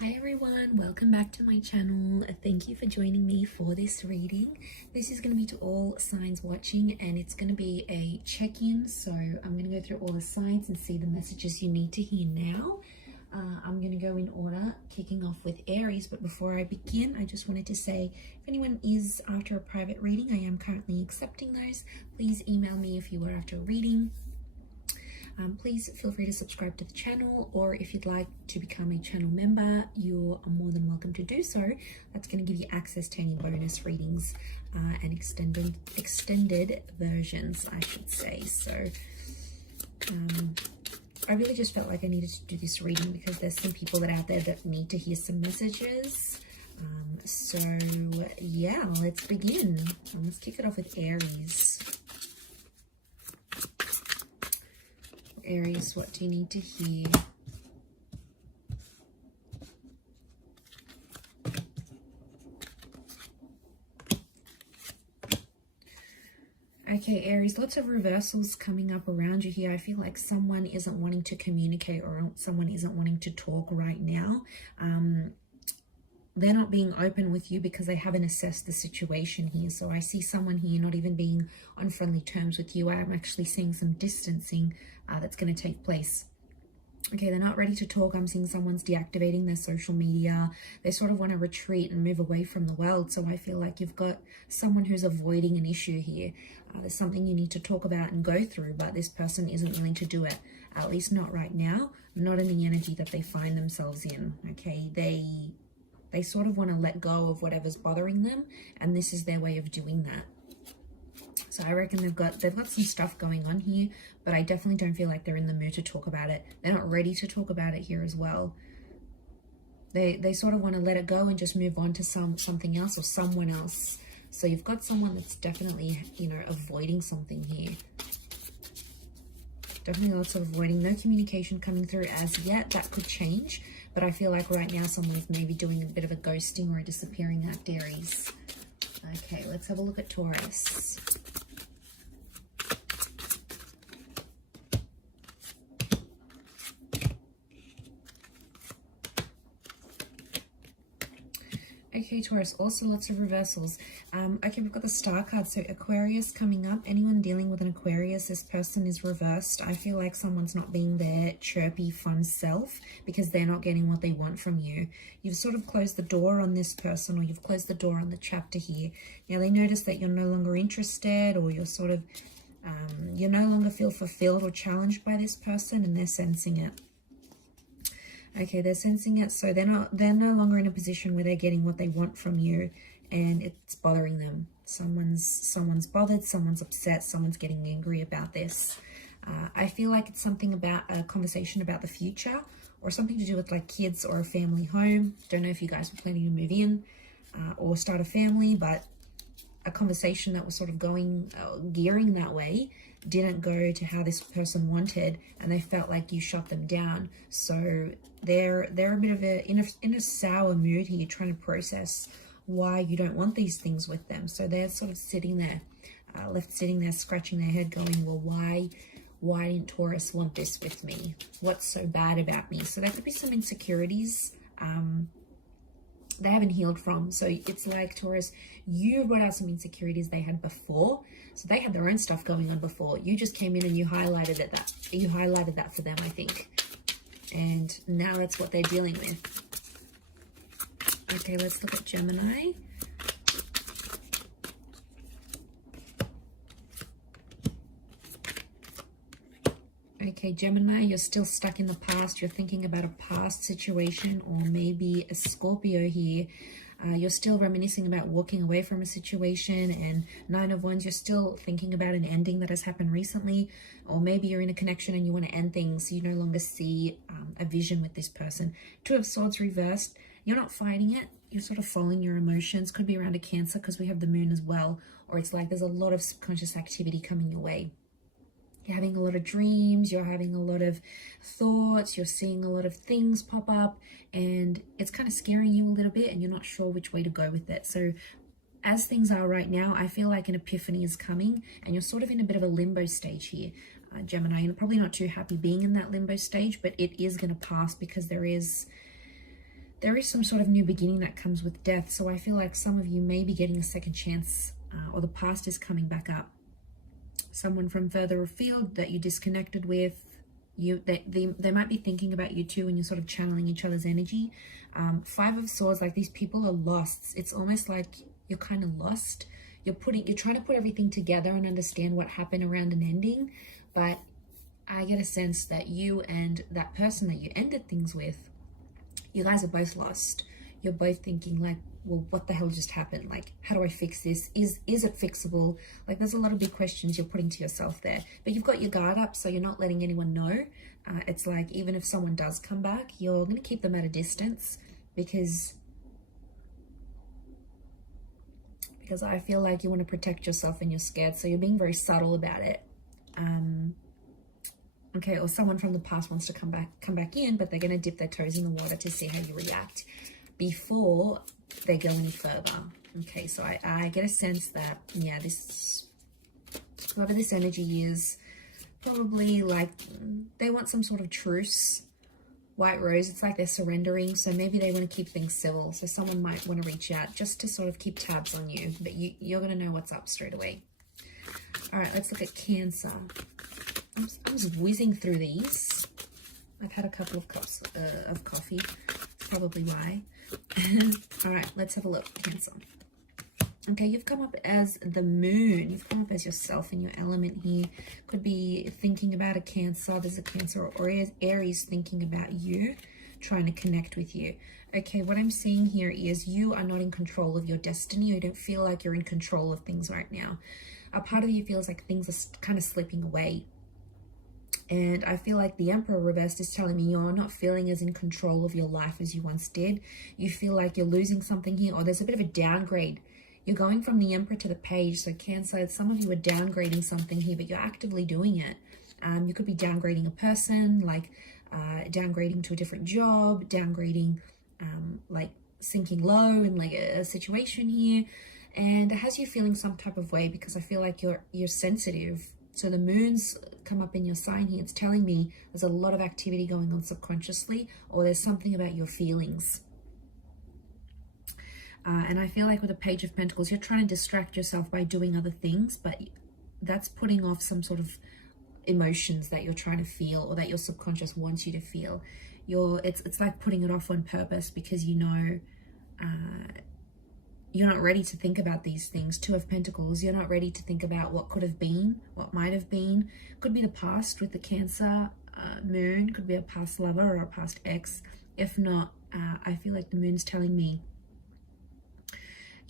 Hi everyone, welcome back to my channel. Thank you for joining me for this reading. This is going to be to all signs watching, and it's going to be a check-in. So I'm going to go through all the signs and see the messages you need to hear now. I'm going to go in order, kicking off with Aries. But before I begin, I just wanted to say, if anyone is after a private reading, I am currently accepting those. Please email me if you are after a reading. Please feel free to subscribe to the channel, or if you'd like to become a channel member, you are more than welcome to do so. That's going to give you access to any bonus readings and extended versions, I should say. So I really just felt like I needed to do this reading because there's some people that are out there that need to hear some messages. So yeah, let's begin. Let's kick it off with Aries. Aries, what do you need to hear? Okay, Aries, lots of reversals coming up around you here. I feel like someone isn't wanting to communicate, or someone isn't wanting to talk right now. They're not being open with you because they haven't assessed the situation here. So I see someone here not even being on friendly terms with you. I'm actually seeing some distancing that's going to take place. Okay, they're not ready to talk. I'm seeing someone's deactivating their social media. They sort of want to retreat and move away from the world. So I feel like you've got someone who's avoiding an issue here. There's something you need to talk about and go through, but this person isn't willing to do it, at least not right now, not in the energy that they find themselves in. Okay, they sort of want to let go of whatever's bothering them, and this is their way of doing that. So I reckon they've got some stuff going on here, but I definitely don't feel like they're in the mood to talk about it. They're not ready to talk about it here as well. They sort of want to let it go and just move on to something else or someone else. So you've got someone that's definitely, avoiding something here. Definitely lots of avoiding. No communication coming through as yet. That could change. But I feel like right now someone's maybe doing a bit of a ghosting or a disappearing act, Aries. Okay, let's have a look at Taurus. Okay, Taurus, also lots of reversals. Okay, we've got the Star card, so Aquarius coming up. Anyone dealing with an Aquarius, this person is reversed. I feel like someone's not being their chirpy, fun self because they're not getting what they want from you. You've sort of closed the door on this person, or you've closed the door on the chapter here. Now, they notice that you're no longer interested, or you're sort of, you no longer feel fulfilled or challenged by this person, and they're sensing it. Okay, they're sensing it, so they're no longer in a position where they're getting what they want from you, and it's bothering them. Someone's bothered, someone's upset, someone's getting angry about this. I feel like it's something about a conversation about the future, or something to do with like kids or a family home. Don't know if you guys were planning to move in or start a family, but a conversation that was sort of gearing that way didn't go to how this person wanted, and they felt like you shut them down. So they're a bit of in a sour mood here, trying to process why you don't want these things with them. So they're sort of sitting there, left sitting there, scratching their head, going, well, why didn't Taurus want this with me? What's so bad about me? So there could be some insecurities they haven't healed from. So it's like, Taurus, you brought out some insecurities they had before. So they had their own stuff going on before. You just came in and you highlighted that for them, I think. And now that's what they're dealing with. Okay, let's look at Gemini. Okay, Gemini, you're still stuck in the past. You're thinking about a past situation, or maybe a Scorpio here. You're still reminiscing about walking away from a situation, and 9 of Wands, you're still thinking about an ending that has happened recently, or maybe you're in a connection and you want to end things. So you no longer see a vision with this person. 2 of Swords reversed. You're not fighting it. You're sort of following your emotions. Could be around a Cancer because we have the moon as well, or it's like there's a lot of subconscious activity coming your way. You're having a lot of dreams, you're having a lot of thoughts, you're seeing a lot of things pop up, and it's kind of scaring you a little bit, and you're not sure which way to go with it. So as things are right now, I feel like an epiphany is coming, and you're sort of in a bit of a limbo stage here. Gemini, and probably not too happy being in that limbo stage, but it is going to pass because there is there is some sort of new beginning that comes with death. So I feel like some of you may be getting a second chance, or the past is coming back up. Someone from further afield that you disconnected with, they might be thinking about you too, and you're sort of channeling each other's energy. 5 of Swords, like these people are lost. It's almost like you're kind of lost. You're trying to put everything together and understand what happened around an ending, but I get a sense that you and that person that you ended things with, you guys are both lost. You're both thinking like, well, what the hell just happened? Like, how do I fix this? Is it fixable? Like, there's a lot of big questions you're putting to yourself there, but you've got your guard up, so you're not letting anyone know. It's like, even if someone does come back, you're going to keep them at a distance, because I feel like you want to protect yourself and you're scared, so you're being very subtle about it. Okay, or someone from the past wants to come back in, but they're going to dip their toes in the water to see how you react before they go any further. Okay, so I get a sense that, yeah, whoever this energy is, probably like they want some sort of truce. White Rose, it's like they're surrendering, so maybe they want to keep things civil. So someone might want to reach out just to sort of keep tabs on you, but you're going to know what's up straight away. All right, let's look at Cancer. I'm just whizzing through these. I've had a couple of cups of coffee. That's probably why. All right, let's have a look. Cancer. Okay, you've come up as the Moon. You've come up as yourself in your element here. Could be thinking about a Cancer. There's a Cancer or Aries thinking about you, trying to connect with you. Okay, what I'm seeing here is you are not in control of your destiny. You don't feel like you're in control of things right now. A part of you feels like things are kind of slipping away. And I feel like the Emperor reversed is telling me you're not feeling as in control of your life as you once did. You feel like you're losing something here, or there's a bit of a downgrade. You're going from the Emperor to the Page. So Cancer, some of you are downgrading something here, but you're actively doing it. You could be downgrading a person, like downgrading to a different job, downgrading, like sinking low in like a situation here. And it has you feeling some type of way, because I feel like you're sensitive. So the Moon's come up in your sign here. It's telling me there's a lot of activity going on subconsciously, or there's something about your feelings. And I feel like with the Page of Pentacles, you're trying to distract yourself by doing other things, but that's putting off some sort of emotions that you're trying to feel, or that your subconscious wants you to feel. It's like putting it off on purpose, because you know you're not ready to think about these things. 2 of Pentacles, you're not ready to think about what could have been, what might have been. Could be the past with the Cancer Moon, could be a past lover or a past ex. If not, I feel like the Moon's telling me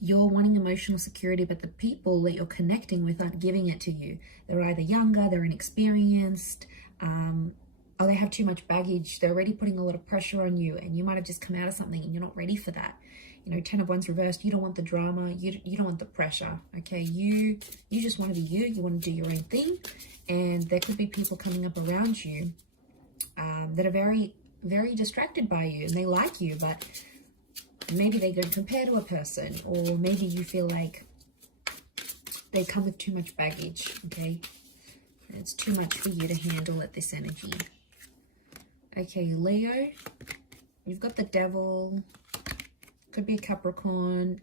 you're wanting emotional security, but the people that you're connecting with aren't giving it to you. They're either younger, they're inexperienced, or they have too much baggage. They're already putting a lot of pressure on you, and you might have just come out of something and you're not ready for that. You know, 10 of Wands reversed, you don't want the drama, you don't want the pressure, okay? You just want to be you want to do your own thing, and there could be people coming up around you that are very, very distracted by you, and they like you, but maybe they don't compare to a person, or maybe you feel like they come with too much baggage, okay? It's too much for you to handle at this energy. Okay, Leo, you've got the Devil, could be a Capricorn.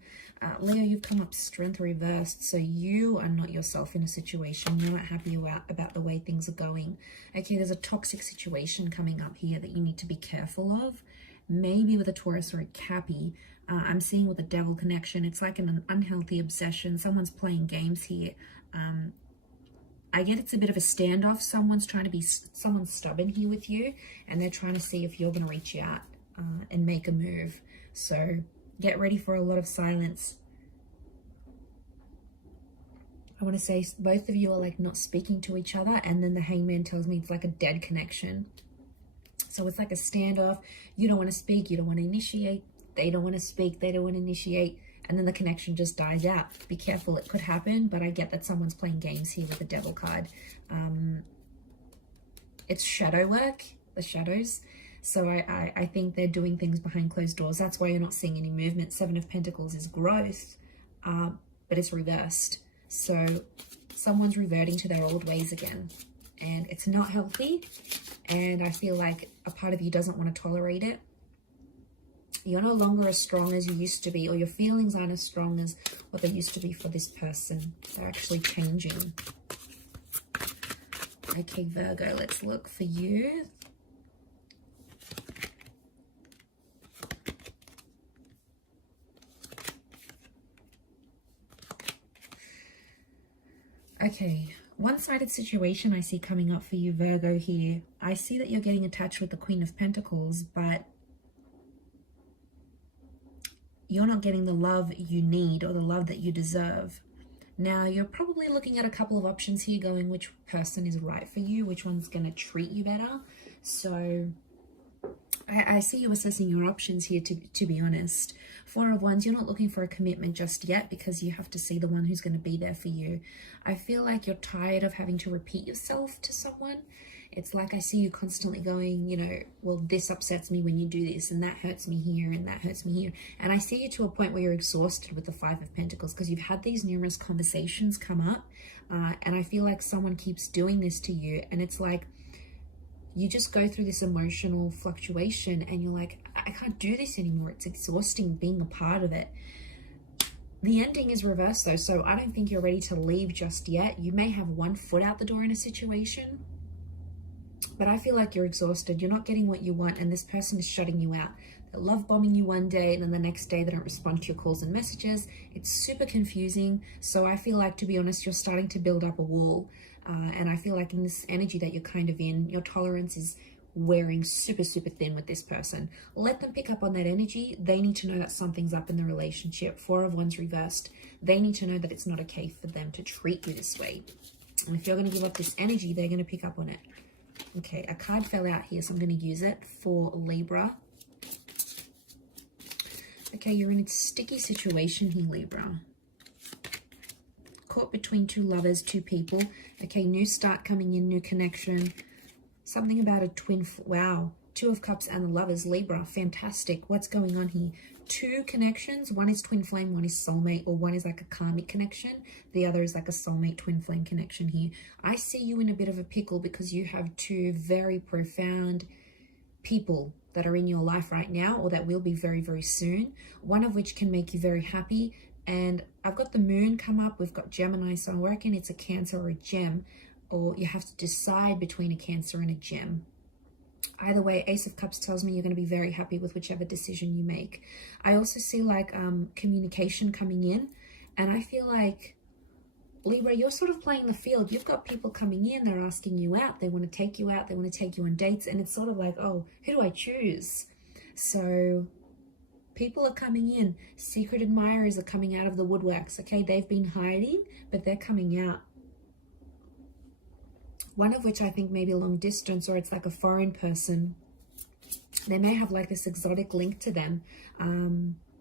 Leo, you've come up Strength reversed, so you are not yourself in a situation. You're not happy about the way things are going. Okay, there's a toxic situation coming up here that you need to be careful of. Maybe with a Taurus or a Cappy. I'm seeing with the Devil connection, it's like an unhealthy obsession. Someone's playing games here. I get it's a bit of a standoff. Someone's stubborn here with you, and they're trying to see if you're going to reach out and make a move. So get ready for a lot of silence. I want to say both of you are like not speaking to each other, and then the Hangman tells me it's like a dead connection. So it's like a standoff. You don't want to speak, you don't want to initiate. They don't want to speak, they don't want to initiate. And then the connection just dies out. Be careful, it could happen, but I get that someone's playing games here with the Devil card. It's shadow work, the shadows. So I think they're doing things behind closed doors. That's why you're not seeing any movement. 7 of Pentacles is growth, but it's reversed. So someone's reverting to their old ways again. And it's not healthy. And I feel like a part of you doesn't want to tolerate it. You're no longer as strong as you used to be, or your feelings aren't as strong as what they used to be for this person. They're actually changing. Okay, Virgo, let's look for you. Okay, one-sided situation I see coming up for you, Virgo, here. I see that you're getting attached with the Queen of Pentacles, but you're not getting the love you need or the love that you deserve. Now, you're probably looking at a couple of options here, going which person is right for you, which one's going to treat you better. So I see you assessing your options here, to be honest. Four of Wands, you're not looking for a commitment just yet because you have to see the one who's going to be there for you. I feel like you're tired of having to repeat yourself to someone. It's like I see you constantly going, you know, well, this upsets me when you do this, and that hurts me here, and that hurts me here. And I see you to a point where you're exhausted with the Five of Pentacles because you've had these numerous conversations come up, and I feel like someone keeps doing this to you, and it's like you just go through this emotional fluctuation and you're like, I can't do this anymore. It's exhausting being a part of it. The ending is reversed though, so I don't think you're ready to leave just yet. You may have one foot out the door in a situation, but I feel like you're exhausted. You're not getting what you want, and this person is shutting you out. They're love bombing you one day, and then the next day they don't respond to your calls and messages. It's super confusing. So I feel like, to be honest, you're starting to build up a wall. And I feel like in this energy that you're kind of in, your tolerance is wearing super, super thin with this person. Let them pick up on that energy. They need to know that something's up in the relationship. Four of Wands reversed. They need to know that it's not okay for them to treat you this way. And if you're going to give up this energy, they're going to pick up on it. Okay, a card fell out here, so I'm going to use it for Libra. Okay, you're in a sticky situation here, Libra. Caught between two lovers, two people. Okay, new start coming in, new connection. Something about a twin. Wow, Two of Cups and the Lovers, Libra. Fantastic. What's going on here? Two connections. One is twin flame, one is soulmate, or one is like a karmic connection. The other is like a soulmate twin flame connection here. I see you in a bit of a pickle because you have two very profound people that are in your life right now, or that will be very, very soon. One of which can make you very happy. And I've got the moon come up. We've got Gemini, so I reckon it's a Cancer or a Gem, or you have to decide between a Cancer and a Gem. Either way, Ace of Cups tells me you're going to be very happy with whichever decision you make. I also see like communication coming in, and I feel like, Libra, you're sort of playing the field. You've got people coming in, they're asking you out, they want to take you out, they want to take you on dates, and it's sort of like, oh, who do I choose? So people are coming in. Secret admirers are coming out of the woodworks. Okay, they've been hiding, but they're coming out. One of which I think may be long distance, or it's like a foreign person. They may have like this exotic link to them.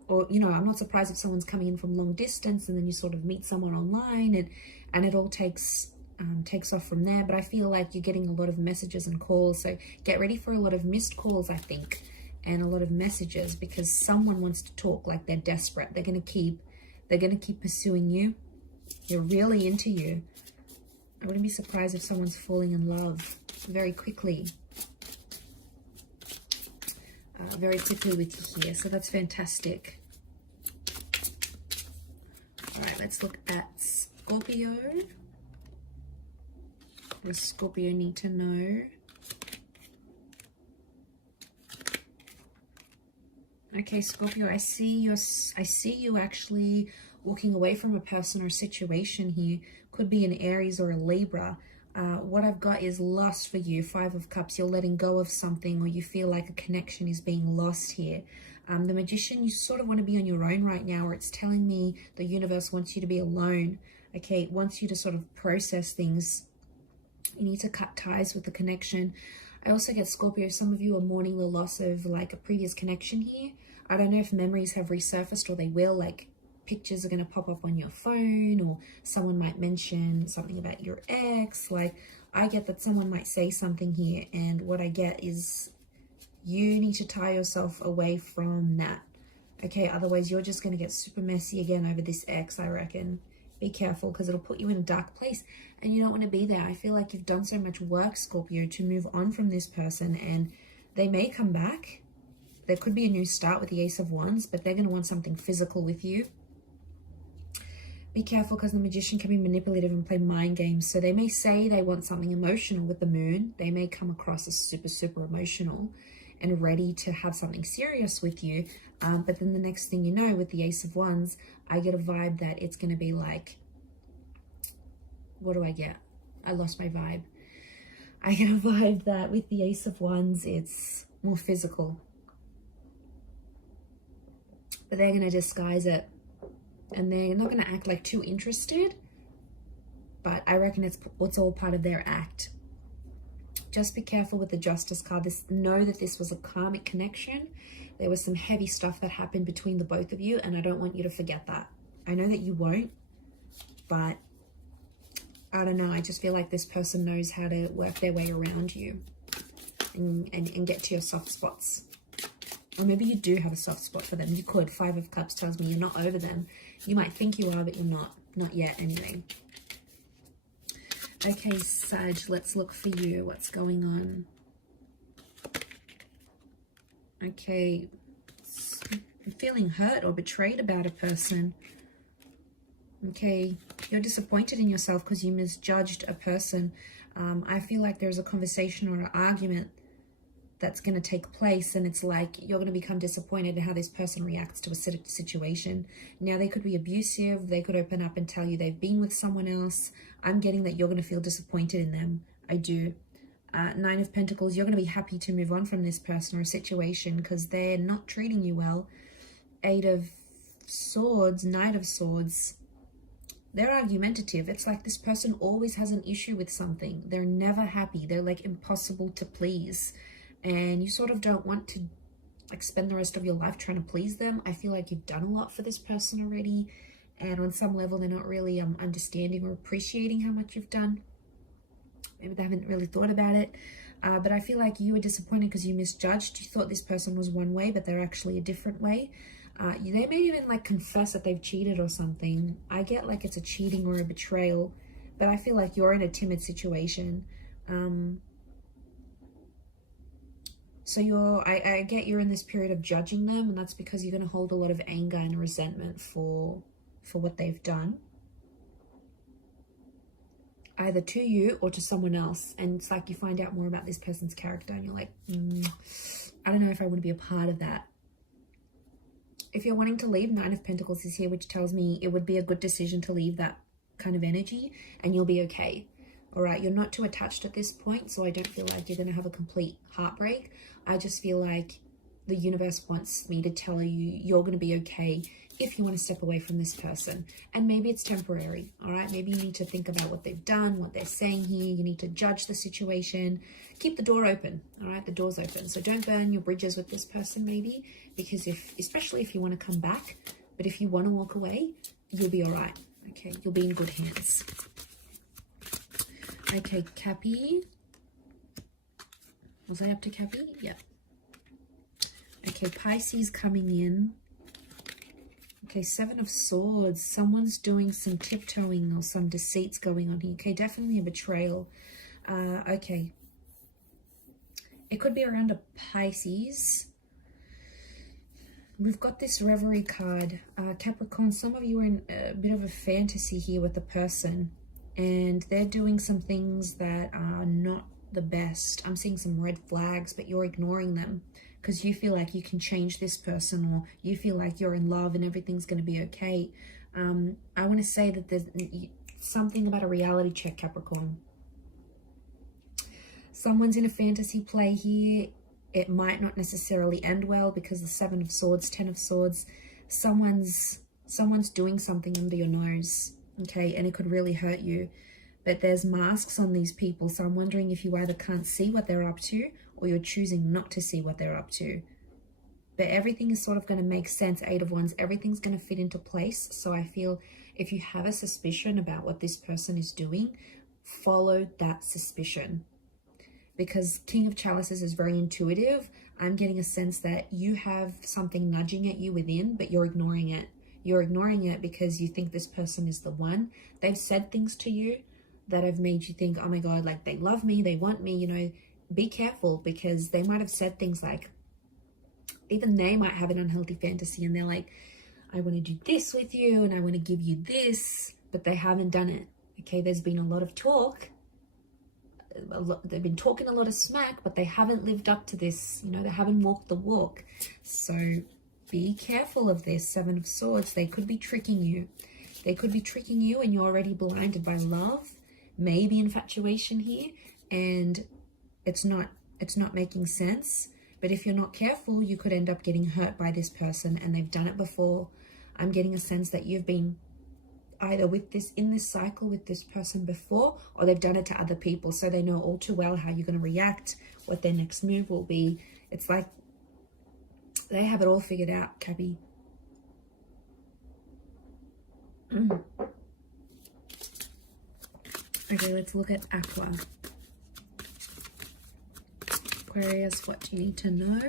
Or, you know, I'm not surprised if someone's coming in from long distance and then you sort of meet someone online and it all takes off from there. But I feel like you're getting a lot of messages and calls. So get ready for a lot of missed calls, I think, and a lot of messages, because someone wants to talk, like they're desperate. They're going to keep pursuing you. They're really into you. I wouldn't be surprised if someone's falling in love very quickly. Very quickly with you here. So that's fantastic. All right, let's look at Scorpio. What does Scorpio need to know? Okay, Scorpio, I see you actually walking away from a person or situation here. Could be an Aries or a Libra. What I've got is lost for you. Five of Cups, you're letting go of something, or you feel like a connection is being lost here. The Magician, you sort of want to be on your own right now, or it's telling me the universe wants you to be alone. Okay, it wants you to sort of process things. You need to cut ties with the connection. I also get, Scorpio, some of you are mourning the loss of like a previous connection here. I don't know if memories have resurfaced, or they will, like pictures are going to pop up on your phone, or someone might mention something about your ex. Like, I get that someone might say something here, and what I get is you need to tie yourself away from that. Okay, otherwise you're just going to get super messy again over this ex, I reckon. Be careful, because it'll put you in a dark place and you don't want to be there. I feel like you've done so much work, Scorpio, to move on from this person, and they may come back. There could be a new start with the Ace of Wands, but they're going to want something physical with you. Be careful, because the Magician can be manipulative and play mind games. So they may say they want something emotional with the Moon. They may come across as super, super emotional and ready to have something serious with you. But then the next thing you know, with the Ace of Wands, I get a vibe that it's going to be like, what do I get? I lost my vibe. I get a vibe that with the Ace of Wands, it's more physical. But they're going to disguise it. And they're not going to act like too interested. But I reckon it's all part of their act. Just be careful with the Justice card. Know that this was a karmic connection. There was some heavy stuff that happened between the both of you. And I don't want you to forget that. I know that you won't. But I don't know. I just feel like this person knows how to work their way around you. And get to your soft spots. Or maybe you do have a soft spot for them. You could. 5 of Cups tells me you're not over them. You might think you are, but you're not. Not yet, anyway. Okay, Sag, let's look for you. What's going on? Okay. I'm feeling hurt or betrayed about a person. Okay. You're disappointed in yourself because you misjudged a person. I feel like there's a conversation or an argument that's going to take place, and it's like you're going to become disappointed in how this person reacts to a situation. Now, they could be abusive. They could open up and tell you they've been with someone else. I'm getting that you're going to feel disappointed in them. I do. 9 of Pentacles, you're going to be happy to move on from this person or a situation because they're not treating you well. 8 of Swords, Knight of Swords, they're argumentative. It's like this person always has an issue with something. They're never happy. They're like impossible to please. And you sort of don't want to like spend the rest of your life trying to please them. I feel like you've done a lot for this person already. And on some level, they're not really understanding or appreciating how much you've done. Maybe they haven't really thought about it. But I feel like you were disappointed because you misjudged. You thought this person was one way, but they're actually a different way. They may even like confess that they've cheated or something. I get like it's a cheating or a betrayal. But I feel like you're in a timid situation. So I get you're in this period of judging them, and that's because you're going to hold a lot of anger and resentment for what they've done. Either to you or to someone else. And it's like you find out more about this person's character and you're like, I don't know if I want to be a part of that. If you're wanting to leave, 9 of Pentacles is here, which tells me it would be a good decision to leave that kind of energy and you'll be okay. All right, you're not too attached at this point, so I don't feel like you're going to have a complete heartbreak. I just feel like the universe wants me to tell you you're going to be okay if you want to step away from this person. And maybe it's temporary, all right? Maybe you need to think about what they've done, what they're saying here. You need to judge the situation. Keep the door open, all right? The door's open. So don't burn your bridges with this person maybe, because especially if you want to come back, but if you want to walk away, you'll be all right, okay? You'll be in good hands. Okay, Cappy. Was I up to Cappy? Yeah. Okay, Pisces coming in. Okay, 7 of Swords. Someone's doing some tiptoeing or some deceits going on here. Okay, definitely a betrayal. Okay. It could be around a Pisces. We've got this Reverie card. Capricorn, some of you are in a bit of a fantasy here with the person. And they're doing some things that are not the best. I'm seeing some red flags, but you're ignoring them because you feel like you can change this person, or you feel like you're in love and everything's going to be okay. I want to say that there's something about a reality check, Capricorn. Someone's in a fantasy play here. It might not necessarily end well because the 7 of Swords, 10 of Swords, someone's doing something under your nose. Okay, and it could really hurt you. But there's masks on these people, so I'm wondering if you either can't see what they're up to or you're choosing not to see what they're up to. But everything is sort of going to make sense, 8 of Wands. Everything's going to fit into place. So I feel if you have a suspicion about what this person is doing, follow that suspicion. Because King of Chalices is very intuitive. I'm getting a sense that you have something nudging at you within, but you're ignoring it. You're ignoring it because you think this person is the one. They've said things to you that have made you think, oh my God, like they love me, they want me, you know. Be careful because they might have said things like, even they might have an unhealthy fantasy and they're like, I want to do this with you and I want to give you this, but they haven't done it. Okay, there's been a lot of talk. They've been talking a lot of smack, but they haven't lived up to this. You know, they haven't walked the walk. So be careful of this. Seven of Swords. They could be tricking you. They could be tricking you and you're already blinded by love, maybe infatuation here, and it's not making sense. But if you're not careful, you could end up getting hurt by this person, and they've done it before. I'm getting a sense that you've been either in this cycle with this person before, or they've done it to other people, so they know all too well how you're going to react, what their next move will be. It's like they have it all figured out, Cappy. Okay, let's look at Aqua. Aquarius, what do you need to know?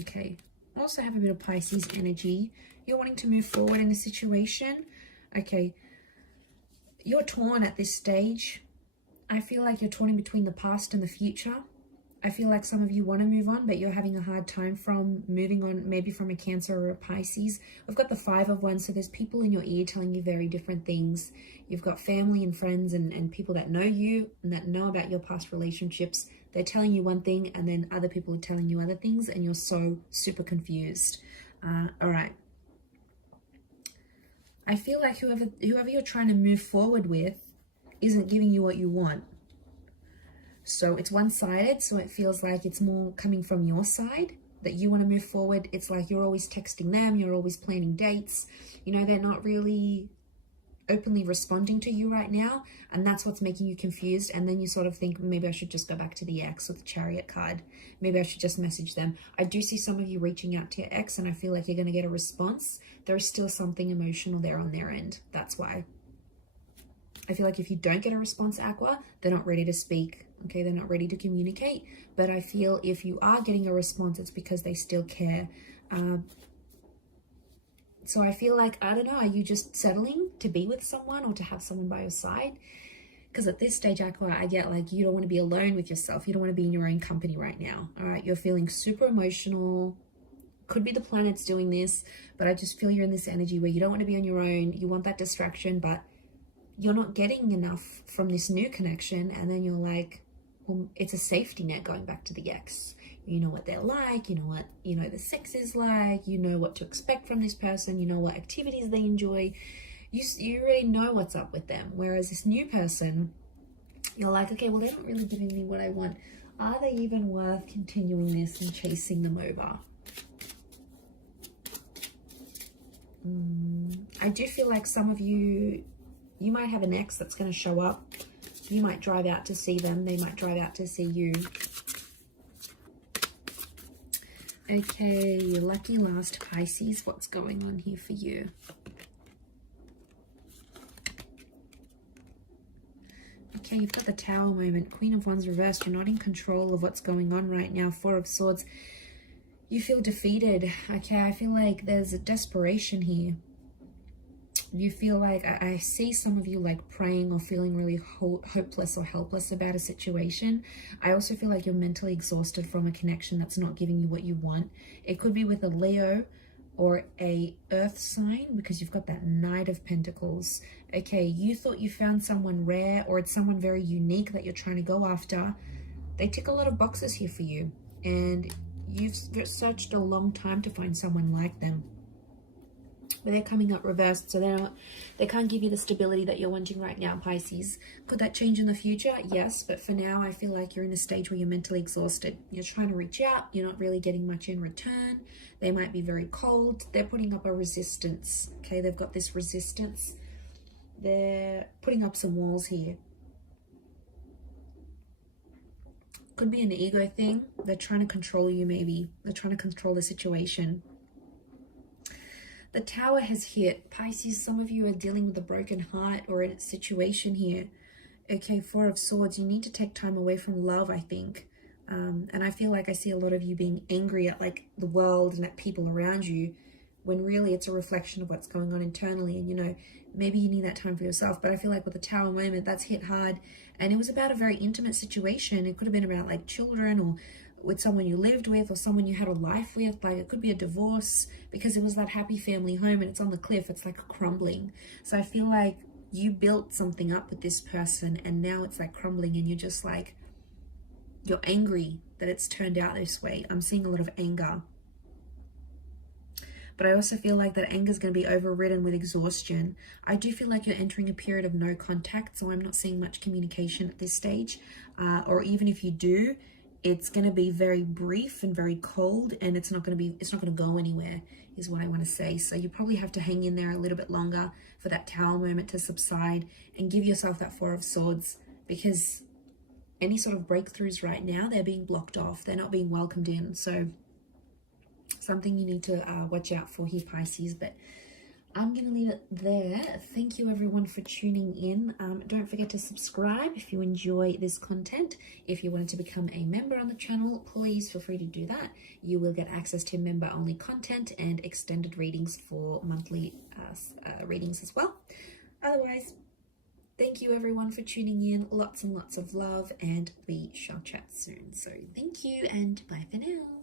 Okay, also have a bit of Pisces energy. You're wanting to move forward in a situation. Okay, you're torn at this stage. I feel like you're torn in between the past and the future. I feel like some of you want to move on, but you're having a hard time from moving on, maybe from a Cancer or a Pisces. We've got the Five of Wands, so there's people in your ear telling you very different things. You've got family and friends and people that know you and that know about your past relationships. They're telling you one thing, and then other people are telling you other things, and you're so super confused. All right. I feel like whoever you're trying to move forward with isn't giving you what you want. So it's one-sided, so it feels like it's more coming from your side, that you want to move forward. It's like you're always texting them, you're always planning dates. You know, they're not really openly responding to you right now, and that's what's making you confused. And then you sort of think, maybe I should just go back to the ex with the Chariot card. Maybe I should just message them. I do see some of you reaching out to your ex, and I feel like you're going to get a response. There is still something emotional there on their end. That's why. I feel like if you don't get a response, Aqua, they're not ready to speak. Okay, they're not ready to communicate. But I feel if you are getting a response, it's because they still care. So I feel like, I don't know, are you just settling to be with someone or to have someone by your side? Because at this stage, Aqua, I get like you don't want to be alone with yourself. You don't want to be in your own company right now. All right, you're feeling super emotional. Could be the planets doing this, but I just feel you're in this energy where you don't want to be on your own. You want that distraction, but you're not getting enough from this new connection. And then you're like, well, it's a safety net going back to the ex. You know what they're like, you know what, the sex is like, you know what to expect from this person, you know what activities they enjoy. You already know what's up with them. Whereas this new person, you're like, okay, well, they're not really giving me what I want. Are they even worth continuing this and chasing them over? I do feel like some of you might have an ex that's going to show up. You might drive out to see them. They might drive out to see you. Okay, lucky last Pisces. What's going on here for you? Okay, you've got the Tower moment. Queen of Wands reversed. You're not in control of what's going on right now. Four of Swords. You feel defeated. Okay, I feel like there's a desperation here. You feel like, I see some of you like praying or feeling really hopeless or helpless about a situation. I also feel like you're mentally exhausted from a connection that's not giving you what you want. It could be with a Leo or a Earth sign, because you've got that Knight of Pentacles. Okay, you thought you found someone rare, or it's someone very unique that you're trying to go after. They tick a lot of boxes here for you, and you've searched a long time to find someone like them. But they're coming up reversed, so they can't give you the stability that you're wanting right now, Pisces. Could that change in the future? Yes, but for now, I feel like you're in a stage where you're mentally exhausted. You're trying to reach out. You're not really getting much in return. They might be very cold. They're putting up a resistance. Okay, they've got this resistance. They're putting up some walls here. Could be an ego thing. They're trying to control you, maybe. They're trying to control the situation. The Tower has hit. Pisces, some of you are dealing with a broken heart or in a situation here. Okay, Four of Swords. You need to take time away from love, I think. And I feel like I see a lot of you being angry at like the world and at people around you. when really it's a reflection of what's going on internally. And, you know, maybe you need that time for yourself. But I feel like with the Tower moment, that's hit hard. And it was about a very intimate situation. It could have been about like children, or with someone you lived with, or someone you had a life with. Like, it could be a divorce, because it was that happy family home and it's on the cliff. It's like crumbling. So I feel like you built something up with this person, and now it's like crumbling, and you're just like, you're angry that it's turned out this way. I'm seeing a lot of anger. But I also feel like that anger is going to be overridden with exhaustion. I do feel like you're entering a period of no contact, so I'm not seeing much communication at this stage. Or even if you do, it's going to be very brief and very cold, and it's not going to go anywhere, is what I want to say. So you probably have to hang in there a little bit longer for that Tower moment to subside, and give yourself that Four of Swords, because any sort of breakthroughs right now, they're being blocked off. They're not being welcomed in. So something you need to watch out for here, Pisces. But I'm going to leave it there. Thank you everyone for tuning in. Don't forget to subscribe if you enjoy this content. If you wanted to become a member on the channel, please feel free to do that. You will get access to member-only content and extended readings for monthly readings as well. Otherwise, thank you everyone for tuning in. Lots and lots of love, and we shall chat soon. So thank you, and bye for now.